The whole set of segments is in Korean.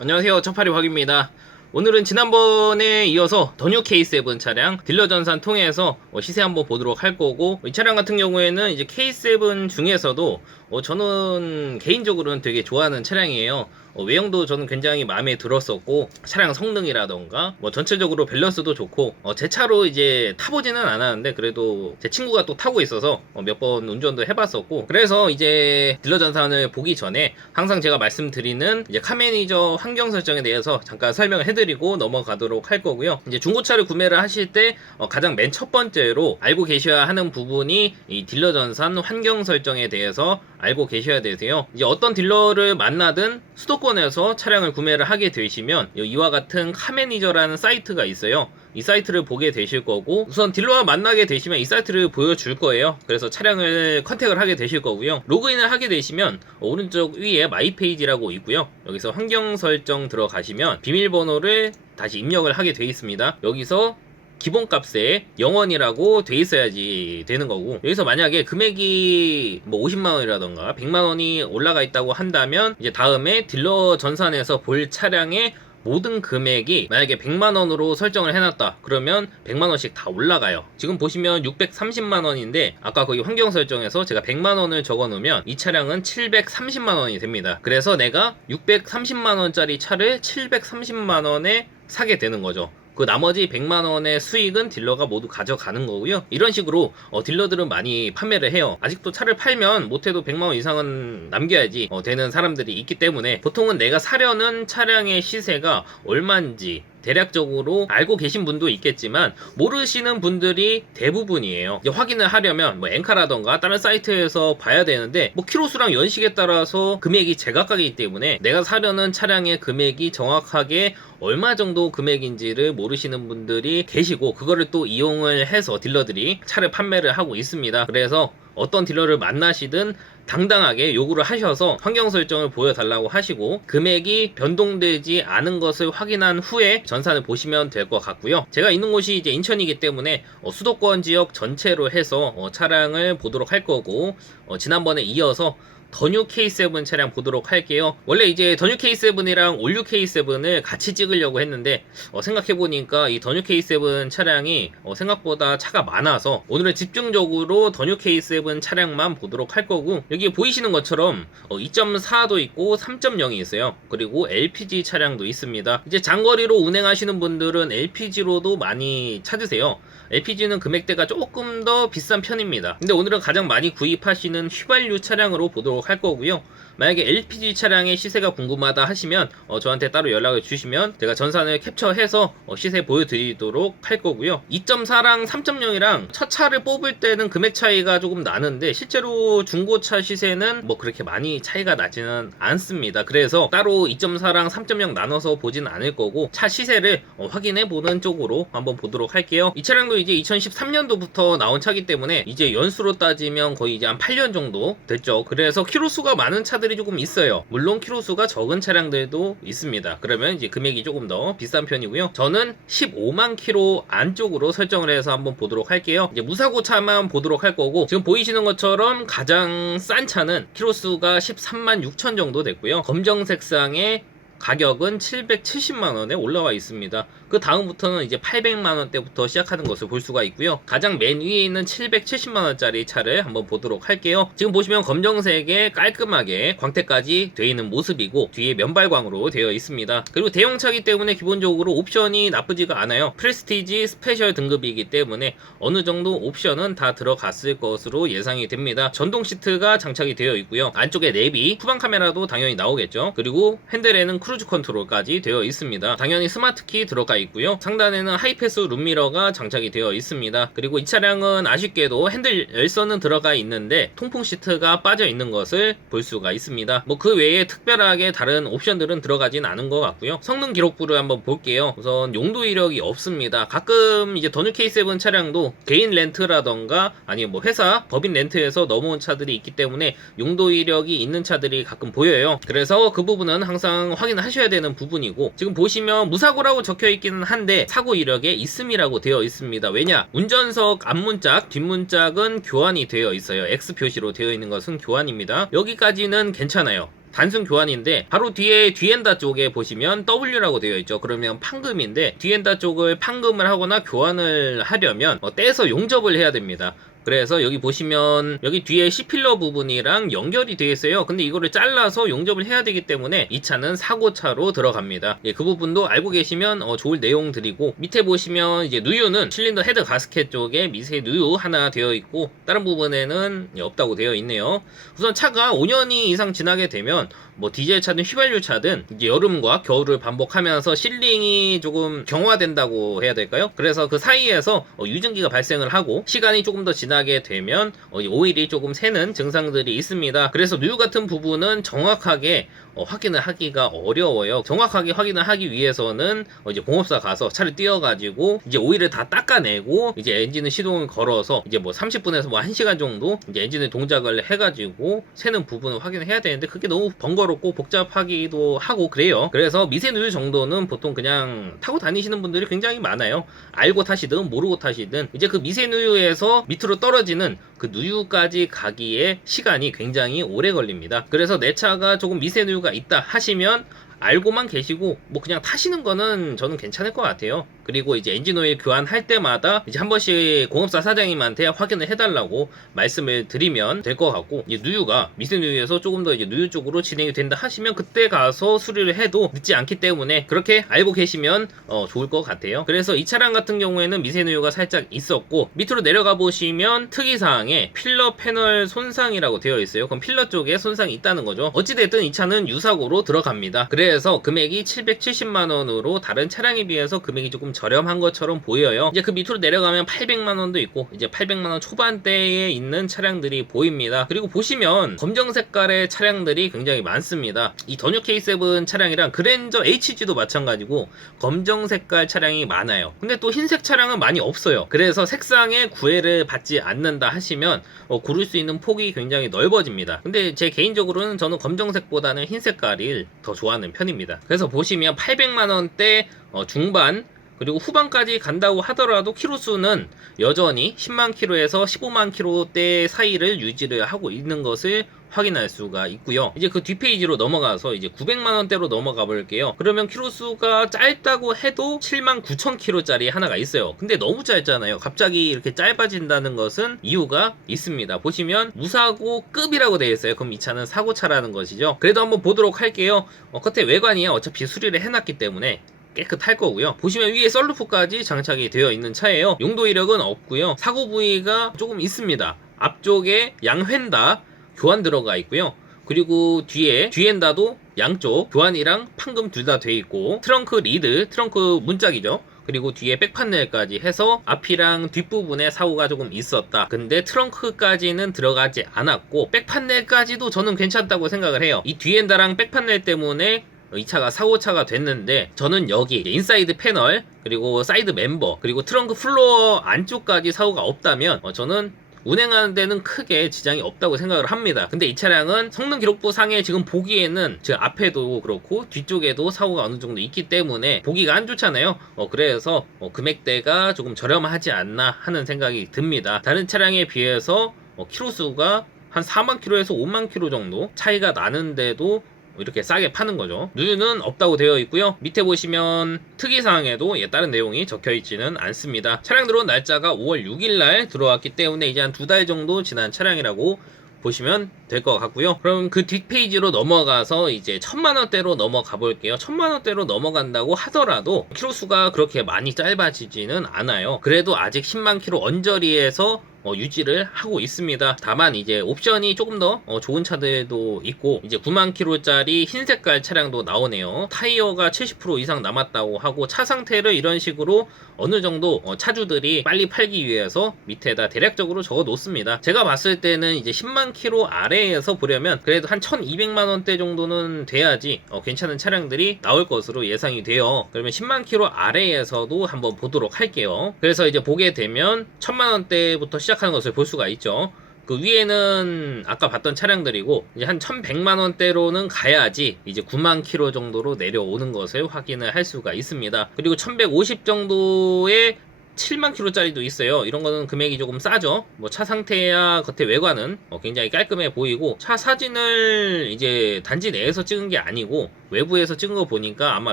안녕하세요, 첫파리 확입니다. 오늘은 지난번에 이어서 더 뉴 K7 차량 딜러 전산 통해서 시세 한번 보도록 할 거고, 이 차량 같은 경우에는 이제 K7 중에서도 저는 개인적으로는 되게 좋아하는 차량이에요. 외형도 저는 굉장히 마음에 들었었고, 차량 성능이라던가 전체적으로 밸런스도 좋고, 제 차로 이제 타보지는 않았는데 그래도 제 친구가 또 타고 있어서 몇 번 운전도 해봤었고, 그래서 이제 딜러 전산을 보기 전에 항상 제가 말씀드리는 이제 카매니저 환경 설정에 대해서 잠깐 설명을 해드리고 넘어가도록 할 거고요. 이제 중고차를 구매를 하실 때 가장 맨 첫 번째로 알고 계셔야 하는 부분이 이 딜러 전산 환경 설정에 대해서 알고 계셔야 되세요. 이제 어떤 딜러를 만나든 수도권에서 차량을 구매를 하게 되시면 이와 같은 카매니저라는 사이트가 있어요. 이 사이트를 보게 되실 거고, 우선 딜러와 만나게 되시면 이 사이트를 보여줄 거예요. 그래서 차량을 컨택을 하게 되실 거고요. 로그인을 하게 되시면 오른쪽 위에 마이 페이지라고 있고요. 여기서 환경 설정 들어가시면 비밀번호를 다시 입력을 하게 되어 있습니다. 여기서 기본값에 0원이라고 돼 있어야지 되는 거고, 여기서 만약에 금액이 50만원이라던가 100만원이 올라가 있다고 한다면 이제 다음에 딜러 전산에서 볼 차량의 모든 금액이 만약에 100만원으로 설정을 해놨다 그러면 100만원씩 다 올라가요. 지금 보시면 630만원인데 아까 거기 환경 설정에서 제가 100만원을 적어 놓으면 이 차량은 730만원이 됩니다. 그래서 내가 630만원짜리 차를 730만원에 사게 되는 거죠. 그 나머지 100만원의 수익은 딜러가 모두 가져가는 거고요. 이런 식으로 딜러들은 많이 판매를 해요. 아직도 차를 팔면 못해도 100만원 이상은 남겨야지 되는 사람들이 있기 때문에, 보통은 내가 사려는 차량의 시세가 얼마인지 대략적으로 알고 계신 분도 있겠지만 모르시는 분들이 대부분이에요. 이제 확인을 하려면 엔카라던가 다른 사이트에서 봐야 되는데 키로수랑 연식에 따라서 금액이 제각각이기 때문에 내가 사려는 차량의 금액이 정확하게 얼마 정도 금액인지를 모르시는 분들이 계시고, 그거를 또 이용을 해서 딜러들이 차를 판매를 하고 있습니다. 그래서 어떤 딜러를 만나시든 당당하게 요구를 하셔서 환경 설정을 보여달라고 하시고, 금액이 변동되지 않은 것을 확인한 후에 전산을 보시면 될 것 같고요. 제가 있는 곳이 이제 인천이기 때문에 수도권 지역 전체로 해서 차량을 보도록 할 거고, 지난번에 이어서 더 뉴 K7 차량 보도록 할게요. 원래 이제 더 뉴 K7이랑 올뉴 K7을 같이 찍으려고 했는데 생각해보니까 이 더 뉴 K7 차량이 생각보다 차가 많아서 오늘은 집중적으로 더 뉴 K7 차량만 보도록 할 거고, 여기 보이시는 것처럼 2.4도 있고 3.0이 있어요. 그리고 LPG 차량도 있습니다. 이제 장거리로 운행하시는 분들은 LPG로도 많이 찾으세요. LPG는 금액대가 조금 더 비싼 편입니다. 근데 오늘은 가장 많이 구입하시는 휘발유 차량으로 보도록 할 거고요. 만약에 LPG 차량의 시세가 궁금하다 하시면 저한테 따로 연락을 주시면 제가 전산을 캡처해서 시세 보여드리도록 할 거고요. 2.4랑 3.0이랑 첫 차를 뽑을 때는 금액 차이가 조금 나는데 실제로 중고차 시세는 그렇게 많이 차이가 나지는 않습니다. 그래서 따로 2.4랑 3.0 나눠서 보진 않을 거고, 차 시세를 확인해 보는 쪽으로 한번 보도록 할게요. 이 차량도 이제 2013년도부터 나온 차기 때문에 이제 연수로 따지면 거의 이제 한 8년 정도 됐죠. 그래서 키로수가 많은 차들이 조금 있어요. 물론 키로수가 적은 차량들도 있습니다. 그러면 이제 금액이 조금 더 비싼 편이고요. 저는 15만 키로 안쪽으로 설정을 해서 한번 보도록 할게요. 이제 무사고 차만 보도록 할 거고, 지금 보이시는 것처럼 가장 싼 차는 키로수가 13만 6천 정도 됐고요. 검정색상의 가격은 770만원에 올라와 있습니다. 그 다음부터는 이제 800만원대부터 시작하는 것을 볼 수가 있고요. 가장 맨 위에 있는 770만원짜리 차를 한번 보도록 할게요. 지금 보시면 검정색에 깔끔하게 광택까지 되어 있는 모습이고, 뒤에 면발광으로 되어 있습니다. 그리고 대형차기 때문에 기본적으로 옵션이 나쁘지가 않아요. 프레스티지 스페셜 등급이기 때문에 어느 정도 옵션은 다 들어갔을 것으로 예상이 됩니다. 전동 시트가 장착이 되어 있고요. 안쪽에 내비, 후방 카메라도 당연히 나오겠죠. 그리고 핸들에는 크루즈 컨트롤까지 되어 있습니다. 당연히 스마트키 들어가 있고요. 상단에는 하이패스 룸미러가 장착이 되어 있습니다. 그리고 이 차량은 아쉽게도 핸들 열선은 들어가 있는데 통풍 시트가 빠져 있는 것을 볼 수가 있습니다. 그 외에 특별하게 다른 옵션들은 들어가진 않은 것 같고요. 성능 기록부를 한번 볼게요. 우선 용도 이력이 없습니다. 가끔 이제 더 뉴 K7 차량도 개인 렌트라던가 아니면 회사 법인 렌트에서 넘어온 차들이 있기 때문에 용도 이력이 있는 차들이 가끔 보여요. 그래서 그 부분은 항상 확인을 하셔야 되는 부분이고, 지금 보시면 무사고라고 적혀 있기는 한데 사고 이력에 있음이라고 되어 있습니다. 왜냐? 운전석 앞문짝, 뒷문짝은 교환이 되어 있어요. X 표시로 되어 있는 것은 교환입니다. 여기까지는 괜찮아요. 단순 교환인데 바로 뒤에 뒤엔다 쪽에 보시면 W라고 되어 있죠. 그러면 판금인데 뒤엔다 쪽을 판금을 하거나 교환을 하려면 떼서 용접을 해야 됩니다. 그래서 여기 보시면 여기 뒤에 C필러 부분이랑 연결이 되어 있어요. 근데 이거를 잘라서 용접을 해야 되기 때문에 이 차는 사고차로 들어갑니다. 예, 그 부분도 알고 계시면 좋을 내용들이고, 밑에 보시면 이제 누유는 실린더 헤드 가스켓 쪽에 미세 누유 하나 되어 있고 다른 부분에는 없다고 되어 있네요. 우선 차가 5년이 이상 지나게 되면 뭐 디젤 차든 휘발유 차든 이제 여름과 겨울을 반복하면서 실링이 조금 경화된다고 해야 될까요? 그래서 그 사이에서 유증기가 발생을 하고 시간이 조금 더 지나게 되면 오일이 조금 새는 증상들이 있습니다. 그래서 누유 같은 부분은 정확하게 확인을 하기가 어려워요. 정확하게 확인을 하기 위해서는 이제 공업사 가서 차를 띄워가지고 이제 오일을 다 닦아내고 이제 엔진을 시동을 걸어서 이제 뭐 30분에서 뭐 1시간 정도 이제 엔진을 동작을 해가지고 새는 부분을 확인을 해야 되는데 그게 너무 번거롭고 복잡하기도 하고 그래요. 그래서 미세누유 정도는 보통 그냥 타고 다니시는 분들이 굉장히 많아요. 알고 타시든 모르고 타시든 이제 그 미세누유에서 밑으로 떨어지는 그 누유까지 가기에 시간이 굉장히 오래 걸립니다. 그래서 내 차가 조금 미세누유가 있다 하시면 알고만 계시고 뭐 그냥 타시는 거는 저는 괜찮을 것 같아요. 그리고 이제 엔진오일 교환할 때마다 이제 한 번씩 공업사 사장님한테 확인을 해달라고 말씀을 드리면 될 것 같고, 이제 누유가 미세누유에서 조금 더 이제 누유 쪽으로 진행이 된다 하시면 그때 가서 수리를 해도 늦지 않기 때문에 그렇게 알고 계시면 좋을 것 같아요. 그래서 이 차량 같은 경우에는 미세누유가 살짝 있었고, 밑으로 내려가 보시면 특이사항에 필러 패널 손상이라고 되어 있어요. 그럼 필러 쪽에 손상이 있다는 거죠. 어찌됐든 이 차는 유사고로 들어갑니다. 그래서 금액이 770만원으로 다른 차량에 비해서 금액이 조금 저렴한 것처럼 보여요. 이제 그 밑으로 내려가면 800만원도 있고 이제 800만원 초반대에 있는 차량들이 보입니다. 그리고 보시면 검정 색깔의 차량들이 굉장히 많습니다. 이 더뉴 K7 차량이랑 그랜저 HG도 마찬가지고 검정 색깔 차량이 많아요. 근데 또 흰색 차량은 많이 없어요. 그래서 색상에 구애를 받지 않는다 하시면 고를 수 있는 폭이 굉장히 넓어집니다. 근데 제 개인적으로는 저는 검정색보다는 흰 색깔을 더 좋아하는 편입니다. 그래서 보시면 800만원대 중반 그리고 후반까지 간다고 하더라도 키로수는 여전히 10만 킬로에서 15만 킬로대 사이를 유지를 하고 있는 것을 확인할 수가 있고요. 이제 그 뒷페이지로 넘어가서 이제 900만원대로 넘어가 볼게요. 그러면 키로수가 짧다고 해도 7만 9천 킬로짜리 하나가 있어요. 근데 너무 짧잖아요. 갑자기 이렇게 짧아진다는 것은 이유가 있습니다. 보시면 무사고급이라고 되어 있어요. 그럼 이 차는 사고차라는 것이죠. 그래도 한번 보도록 할게요. 겉에 외관이야 어차피 수리를 해놨기 때문에 깨끗할 거고요. 보시면 위에 썬루프까지 장착이 되어 있는 차예요. 용도 이력은 없고요. 사고 부위가 조금 있습니다. 앞쪽에 양휀다 교환 들어가 있고요. 그리고 뒤에 뒤엔다도 양쪽 교환이랑 판금 둘 다 돼 있고, 트렁크 리드, 트렁크 문짝이죠. 그리고 뒤에 백판넬까지 해서 앞이랑 뒷부분에 사고가 조금 있었다. 근데 트렁크까지는 들어가지 않았고 백판넬까지도 저는 괜찮다고 생각을 해요. 이 뒤엔다랑 백판넬 때문에 이 차가 사고차가 됐는데, 저는 여기 인사이드 패널 그리고 사이드 멤버 그리고 트렁크 플로어 안쪽까지 사고가 없다면 저는 운행하는 데는 크게 지장이 없다고 생각을 합니다. 근데 이 차량은 성능 기록부 상에 지금 보기에는 제 앞에도 그렇고 뒤쪽에도 사고가 어느 정도 있기 때문에 보기가 안 좋잖아요. 그래서 금액대가 조금 저렴하지 않나 하는 생각이 듭니다. 다른 차량에 비해서 키로수가 한 4만 킬로에서 5만 킬로 정도 차이가 나는데도 이렇게 싸게 파는 거죠. 누유는 없다고 되어 있고요. 밑에 보시면 특이사항에도 다른 내용이 적혀 있지는 않습니다. 차량 들어온 날짜가 5월 6일날 들어왔기 때문에 이제 한 2달 정도 지난 차량이라고 보시면 될 것 같고요. 그럼 그 뒷페이지로 넘어가서 이제 1000만원대로 넘어가 볼게요. 1000만원대로 넘어간다고 하더라도 키로수가 그렇게 많이 짧아지지는 않아요. 그래도 아직 10만 킬로 언저리에서 유지를 하고 있습니다. 다만 이제 옵션이 조금 더 좋은 차들도 있고, 이제 9만 킬로짜리 흰 색깔 차량도 나오네요. 타이어가 70% 이상 남았다고 하고, 차 상태를 이런 식으로 어느 정도 차주들이 빨리 팔기 위해서 밑에다 대략적으로 적어 놓습니다. 제가 봤을 때는 이제 10만 킬로 아래에서 보려면 그래도 한 1200만 원대 정도는 돼야지 괜찮은 차량들이 나올 것으로 예상이 돼요. 그러면 10만 킬로 아래에서도 한번 보도록 할게요. 그래서 이제 보게 되면 1000만 원대부터 시작하는 것을 볼 수가 있죠. 그 위에는 아까 봤던 차량들이고 이제 한 1100만 원대로는 가야지 이제 9만 킬로 정도로 내려오는 것을 확인을 할 수가 있습니다. 그리고 1150 정도의 17만 킬로짜리도 있어요. 이런 거는 금액이 조금 싸죠. 뭐 차 상태야 겉에 외관은 굉장히 깔끔해 보이고, 차 사진을 이제 단지 내에서 찍은 게 아니고 외부에서 찍은 거 보니까 아마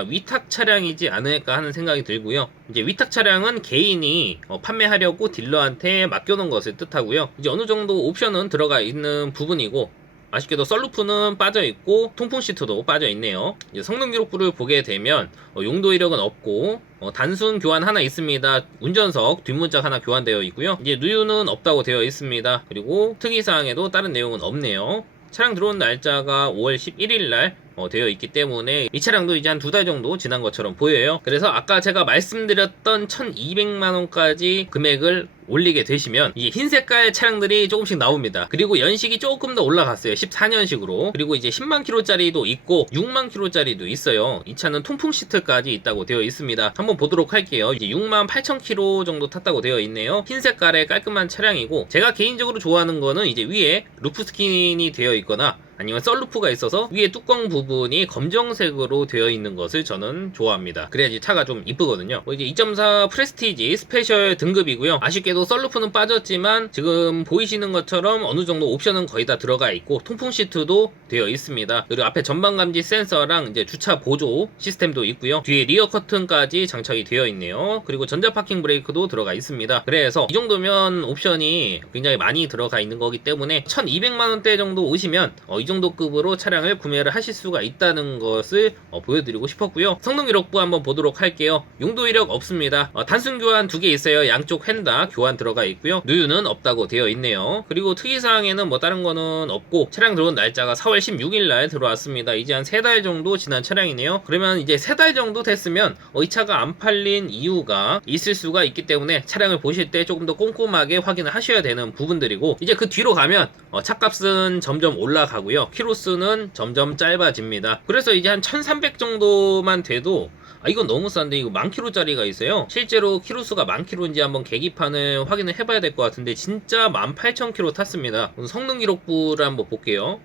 위탁 차량이지 않을까 하는 생각이 들고요. 이제 위탁 차량은 개인이 판매하려고 딜러한테 맡겨놓은 것을 뜻하고요. 이제 어느 정도 옵션은 들어가 있는 부분이고, 아쉽게도 썬루프는 빠져있고 통풍 시트도 빠져있네요. 이제 성능 기록부를 보게 되면 용도 이력은 없고 단순 교환 하나 있습니다. 운전석 뒷문짝 하나 교환되어 있고요. 이제 누유는 없다고 되어 있습니다. 그리고 특이사항에도 다른 내용은 없네요. 차량 들어온 날짜가 5월 11일 날 되어 있기 때문에 이 차량도 이제 한 2달 정도 지난 것처럼 보여요. 그래서 아까 제가 말씀드렸던 1200만원까지 금액을 올리게 되시면 이 흰 색깔 차량들이 조금씩 나옵니다. 그리고 연식이 조금 더 올라갔어요. 14년식으로. 그리고 이제 10만 킬로짜리도 있고 6만 킬로짜리도 있어요. 이 차는 통풍 시트까지 있다고 되어 있습니다. 한번 보도록 할게요. 이제 6만 8천 킬로 정도 탔다고 되어 있네요. 흰 색깔의 깔끔한 차량이고, 제가 개인적으로 좋아하는 거는 이제 위에 루프 스킨이 되어 있거나 아니면 썬루프가 있어서 위에 뚜껑 부분이 검정색으로 되어 있는 것을 저는 좋아합니다. 그래야지 차가 좀 이쁘거든요. 이제 2.4 프레스티지 스페셜 등급이고요. 아쉽게도 썬루프는 빠졌지만 지금 보이시는 것처럼 어느 정도 옵션은 거의 다 들어가 있고 통풍 시트도 되어 있습니다. 그리고 앞에 전방 감지 센서랑 이제 주차 보조 시스템도 있고요. 뒤에 리어 커튼까지 장착이 되어 있네요. 그리고 전자 파킹 브레이크도 들어가 있습니다. 그래서 이 정도면 옵션이 굉장히 많이 들어가 있는 거기 때문에 1200만원대 정도 오시면 이 정도 급으로 차량을 구매를 하실 수가 있다는 것을 보여드리고 싶었고요. 성능 기록부 한번 보도록 할게요. 용도 이력 없습니다. 단순 교환 2개 있어요. 양쪽 휀다 교환 들어가 있고요. 누유는 없다고 되어 있네요. 그리고 특이사항에는 뭐 다른 거는 없고, 차량 들어온 날짜가 4월 16일 날 들어왔습니다. 이제 한 3달 정도 지난 차량이네요. 그러면 이제 3달 정도 됐으면 이 차가 안 팔린 이유가 있을 수가 있기 때문에 차량을 보실 때 조금 더 꼼꼼하게 확인을 하셔야 되는 부분들이고, 이제 그 뒤로 가면 차값은 점점 올라가고요. 키로수는 점점 짧아집니다. 그래서 이제 한 1300 정도만 돼도 이건 너무 싼데 이거 10,000km짜리가 있어요. 실제로 키로수가 10,000km인지 한번 계기판을 확인을 해봐야 될 것 같은데 진짜 18,000km 탔습니다. 성능 기록부를 한번 볼게요.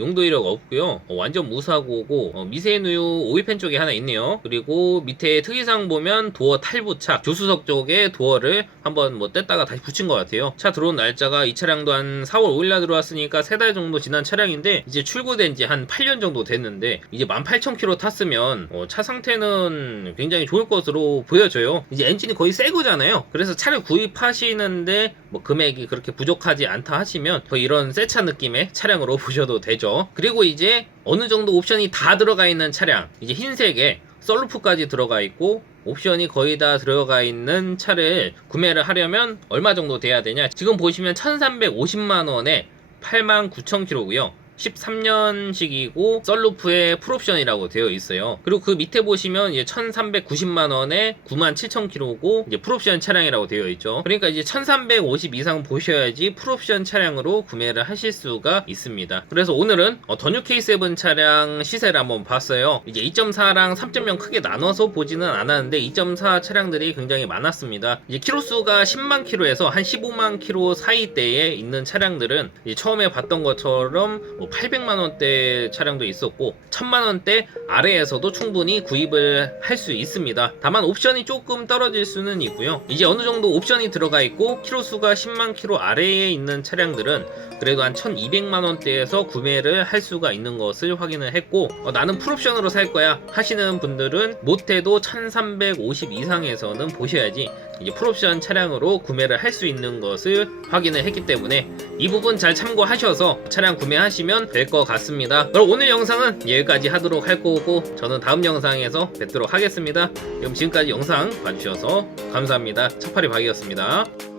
용도 이력 없고요. 완전 무사고고, 미세누유 오일팬 쪽에 하나 있네요. 그리고 밑에 특이사항 보면 도어 탈부착, 조수석 쪽에 도어를 한번 뗐다가 다시 붙인 것 같아요. 차 들어온 날짜가 이 차량도 한 4월 5일날 들어왔으니까 3달 정도 지난 차량인데 이제 출고된 지 한 8년 정도 됐는데 이제 18,000km 탔으면 차 상태는 굉장히 좋을 것으로 보여져요. 이제 엔진이 거의 새 거잖아요. 그래서 차를 구입하시는데 금액이 그렇게 부족하지 않다 하시면 거의 이런 새 차 느낌의 차량으로 보셔도 되죠. 그리고 이제 어느 정도 옵션이 다 들어가 있는 차량, 이제 흰색에 썬루프까지 들어가 있고 옵션이 거의 다 들어가 있는 차를 구매를 하려면 얼마 정도 돼야 되냐? 지금 보시면 1350만원에 89,000km고요 13년식이고 썬루프에 풀옵션이라고 되어 있어요. 그리고 그 밑에 보시면 이제 1390만원에 97,000km고 이제 풀옵션 차량이라고 되어 있죠. 그러니까 이제 1350 이상 보셔야지 풀옵션 차량으로 구매를 하실 수가 있습니다. 그래서 오늘은 더 뉴 K7 차량 시세를 한번 봤어요. 이제 2.4랑 3.0 크게 나눠서 보지는 않았는데 2.4 차량들이 굉장히 많았습니다. 이제 키로수가 10만 킬로에서 한 15만 킬로 사이대에 있는 차량들은 이제 처음에 봤던 것처럼 800만원대 차량도 있었고 1000만원대 아래에서도 충분히 구입을 할 수 있습니다. 다만 옵션이 조금 떨어질 수는 있고요. 이제 어느 정도 옵션이 들어가 있고 키로수가 10만 킬로 아래에 있는 차량들은 그래도 한 1200만원대에서 구매를 할 수가 있는 것을 확인을 했고, 나는 풀옵션으로 살 거야 하시는 분들은 못해도 1350 이상에서는 보셔야지 이제 풀옵션 차량으로 구매를 할 수 있는 것을 확인을 했기 때문에 이 부분 잘 참고하셔서 차량 구매하시면 될 것 같습니다. 그럼 오늘 영상은 여기까지 하도록 할 거고 저는 다음 영상에서 뵙도록 하겠습니다. 그럼 지금까지 영상 봐주셔서 감사합니다. 차파리 박이었습니다.